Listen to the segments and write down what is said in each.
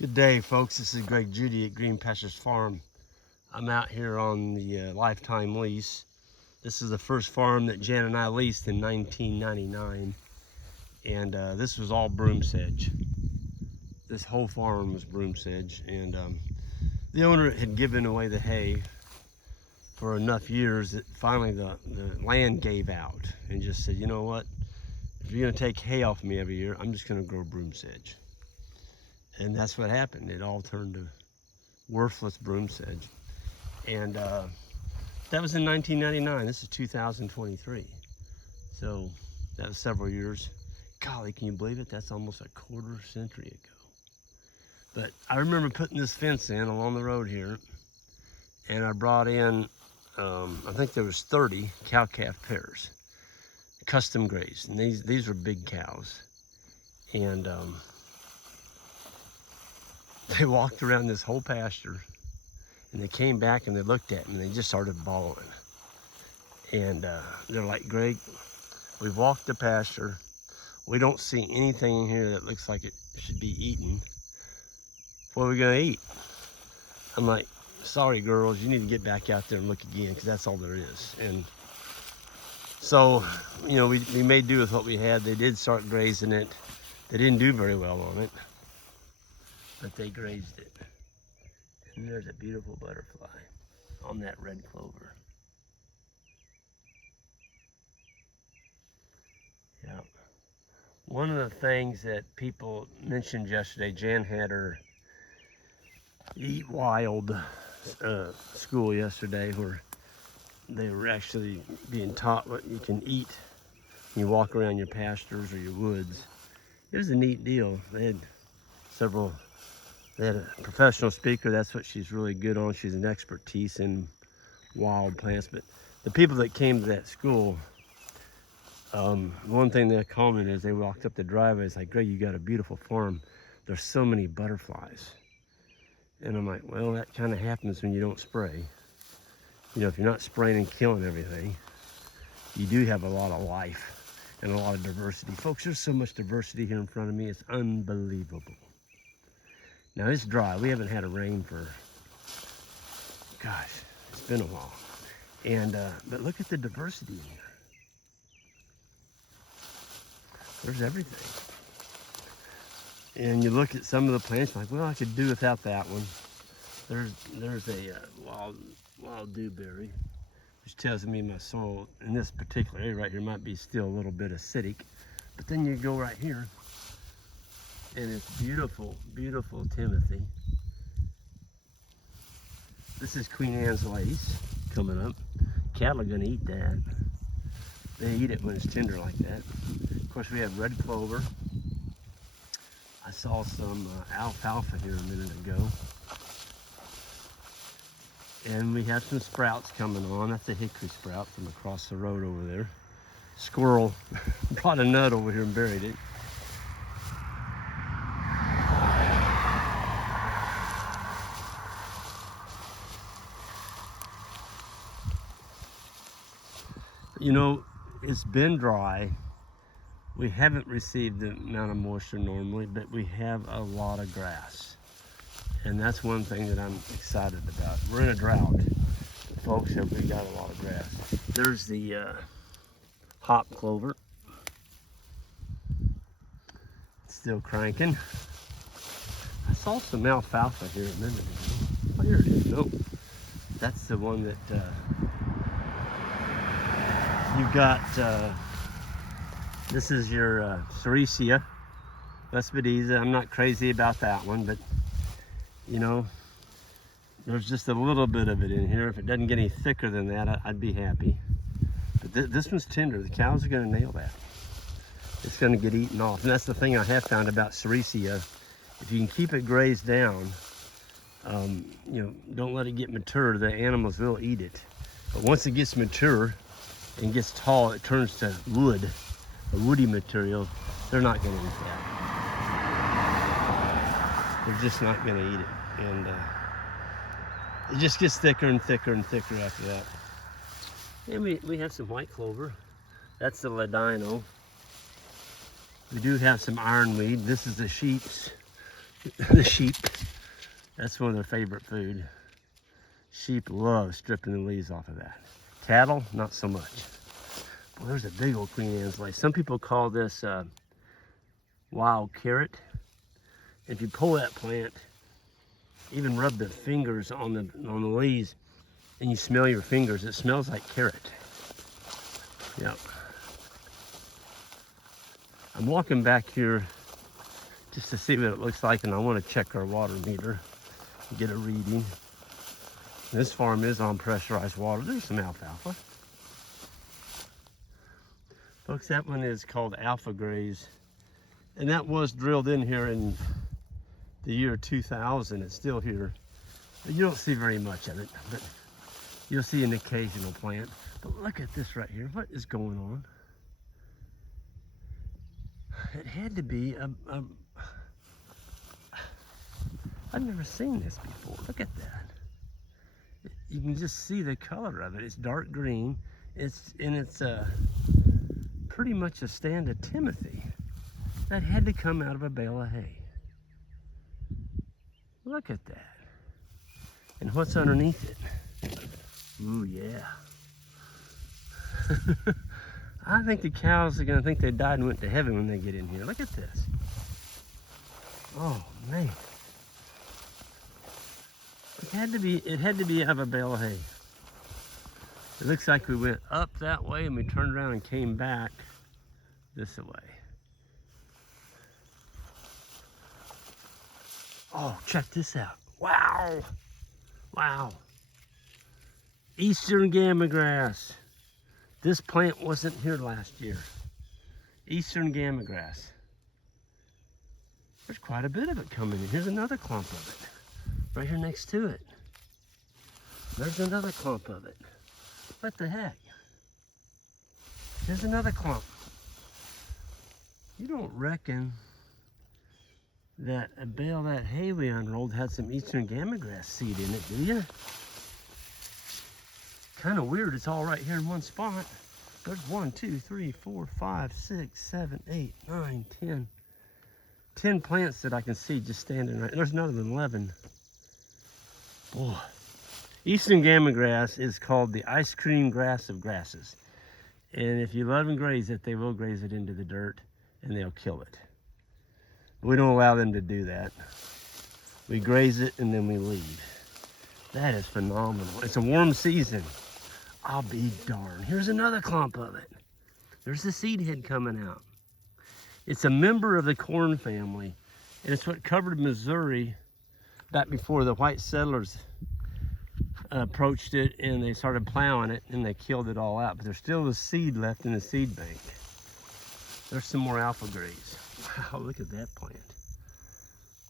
Good day, folks. This is Greg Judy at Green Pastures Farm. I'm out here on the lifetime lease. This is the first farm that Jan and I leased in 1999, and this was all broomsedge. This whole farm was broomsedge, and the owner had given away the hay for enough years that finally the land gave out and just said, you know what, if you're going to take hay off me every year, I'm just going to grow broomsedge. And that's what happened. It all turned to worthless broomsedge. And that was in 1999. This is 2023. So that was several years. Golly, can you believe it? That's almost a quarter century ago. But I remember putting this fence in along the road here, and I brought in, I think there was 30 cow-calf pairs, custom grazed. And these were big cows. And they walked around this whole pasture, and they came back and they looked at me and they just started bawling. And they're like, Greg, we've walked the pasture. We don't see anything in here that looks like it should be eaten. What are we gonna eat? I'm like, sorry girls, you need to get back out there and look again, because that's all there is. And so, you know, we made do with what we had. They did start grazing it. They didn't do very well on it, but they grazed it. And there's a beautiful butterfly on that red clover. Yeah. One of the things that people mentioned yesterday, Jan had her Eat Wild school yesterday, where they were actually being taught what you can eat when you walk around your pastures or your woods. It was a neat deal. They had a professional speaker. That's what she's really good on. She's an expertise in wild plants. But the people that came to that school, one thing they commented is they walked up the driveway. It's like, Greg, you got a beautiful farm. There's so many butterflies. And I'm like, well, that kind of happens when you don't spray. You know, if you're not spraying and killing everything, you do have a lot of life and a lot of diversity. Folks, there's so much diversity here in front of me. It's unbelievable. Now it's dry. We haven't had a rain for, gosh, it's been a while. And but look at the diversity in here. There's everything. And you look at some of the plants, like, well, I could do without that one. There's a wild dewberry, which tells me my soil in this particular area right here might be still a little bit acidic. But then you go right here, and it's beautiful, beautiful Timothy. This is Queen Anne's lace coming up. Cattle are gonna eat that. They eat it when it's tender like that. Of course, we have red clover. I saw some alfalfa here a minute ago. And we have some sprouts coming on. That's a hickory sprout from across the road over there. Squirrel brought a nut over here and buried it. You know, it's been dry. We haven't received the amount of moisture normally, but we have a lot of grass. And that's one thing that I'm excited about. We're in a drought, folks, so we got a lot of grass. There's the hop clover. It's still cranking. I saw some alfalfa here a minute ago. Oh, here it is. Nope. That's the one that you've got. This is your Sericea, Lespedeza. I'm not crazy about that one, but you know, there's just a little bit of it in here. If it doesn't get any thicker than that, I'd be happy. But this one's tender. The cows are gonna nail that. It's gonna get eaten off. And that's the thing I have found about Sericea. If you can keep it grazed down, you know, don't let it get mature, the animals will eat it. But once it gets mature and gets tall, it turns to wood, a woody material. They're not gonna eat that. They're just not gonna eat it. And it just gets thicker and thicker and thicker after that. And we have some white clover. That's the ladino. We do have some ironweed. This is the sheep's The sheep, that's one of their favorite food. Sheep love stripping the leaves off of that. Cattle, not so much. Well, there's a big old Queen Anne's lace. Some people call this wild carrot. If you pull that plant, even rub the fingers on the leaves, and you smell your fingers, it smells like carrot. Yep. I'm walking back here just to see what it looks like, and I want to check our water meter and get a reading. This farm is on pressurized water. There's some alfalfa. Folks, that one is called Alpha Graze, and that was drilled in here in the year 2000. It's still here. You don't see very much of it, but you'll see an occasional plant. But look at this right here. What is going on? It had to be I've never seen this before. Look at that. You can just see the color of it. It's dark green. It's pretty much a stand of Timothy. That had to come out of a bale of hay. Look at that. And what's underneath it? Ooh, yeah. I think the cows are gonna think they died and went to heaven when they get in here. Look at this. Oh, man. It had to be out of a bale of hay. It looks like we went up that way and we turned around and came back this way. Oh, check this out. Wow. Wow. Eastern gamma grass. This plant wasn't here last year. Eastern gamma grass. There's quite a bit of it coming in. Here's another clump of it. Right here next to it. There's another clump of it. What the heck? Here's another clump. You don't reckon that a bale of that hay we unrolled had some Eastern gamma grass seed in it, do you? Kind of weird, it's all right here in one spot. There's 1, 2, 3, 4, 5, 6, 7, 8, 9, 10. 10 plants that I can see just standing right. There's another one, 11. Boy. Eastern gamma grass is called the ice cream grass of grasses. And if you let them graze it, they will graze it into the dirt and they'll kill it. We don't allow them to do that. We graze it and then we leave. That is phenomenal. It's a warm season. I'll be darned. Here's another clump of it. There's the seed head coming out. It's a member of the corn family, and it's what covered Missouri back before the white settlers approached it and they started plowing it and they killed it all out. But there's still the seed left in the seed bank. There's some more alpha grays. Wow, look at that plant.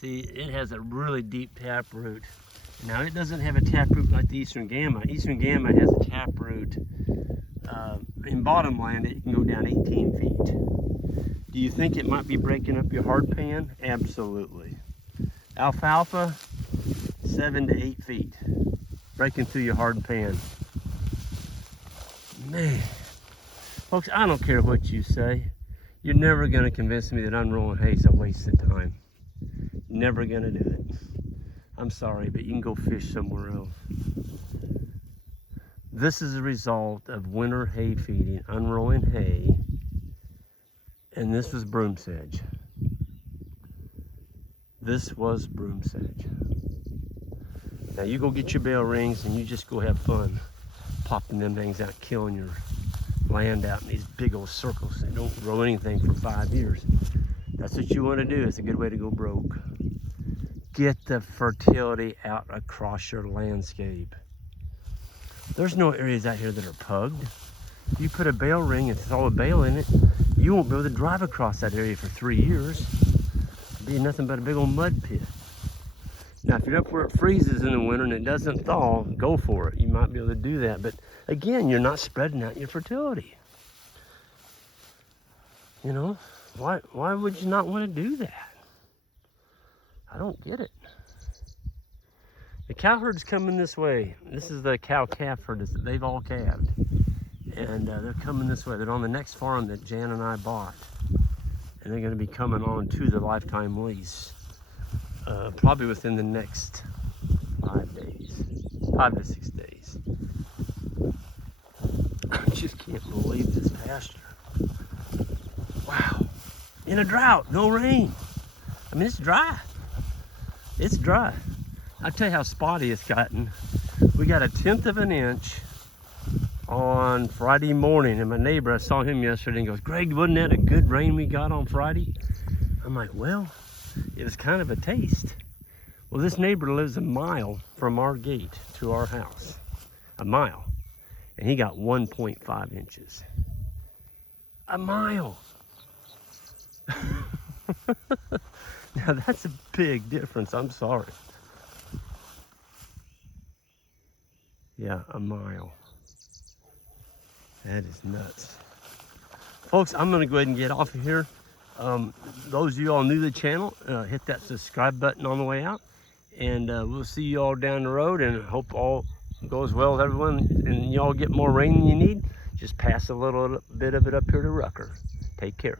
See, it has a really deep tap root. Now, it doesn't have a taproot like the Eastern Gamma. Eastern Gamma has a taproot. In bottomland, it can go down 18 feet. Do you think it might be breaking up your hard pan? Absolutely. Alfalfa, 7 to 8 feet. Breaking through your hard pan. Man. Folks, I don't care what you say. You're never going to convince me that unrolling hay is a waste of time. Never going to do it. I'm sorry, but you can go fish somewhere else. This is a result of winter hay feeding, unrolling hay, and this was broomsedge. This was broomsedge. Now you go get your bell rings and you just go have fun popping them things out, killing your land out in these big old circles that don't grow anything for 5 years. That's what you want to do. It's a good way to go broke. Get the fertility out across your landscape. There's no areas out here that are pugged. If you put a bale ring and throw a bale in it, you won't be able to drive across that area for 3 years. It'll be nothing but a big old mud pit. Now, if you're up where it freezes in the winter and it doesn't thaw, go for it. You might be able to do that. But again, you're not spreading out your fertility. You know, why would you not want to do that? I don't get it. The cow herd's coming this way. This is the cow-calf herd. They've all calved. And they're coming this way. They're on the next farm that Jan and I bought. And they're going to be coming on to the lifetime lease. probably within the next 5 days, 5 to 6 days. I just can't believe this pasture. Wow. In a drought, no rain. I mean, it's dry. It's dry. I'll tell you how spotty it's gotten. We got 1/10 of an inch on Friday morning, and my neighbor, I saw him yesterday, and goes, Greg, wasn't that a good rain we got on Friday? I'm like, well, it was kind of a taste. Well, this neighbor lives a mile from our gate to our house. A mile. And he got 1.5 inches. A mile. Now that's a big difference, I'm sorry. Yeah, a mile. That is nuts. Folks, I'm gonna go ahead and get off of here. Those of you all new to the channel, hit that subscribe button on the way out. And we'll see you all down the road, and hope all goes well with everyone and y'all get more rain than you need. Just pass a little bit of it up here to Rucker. Take care.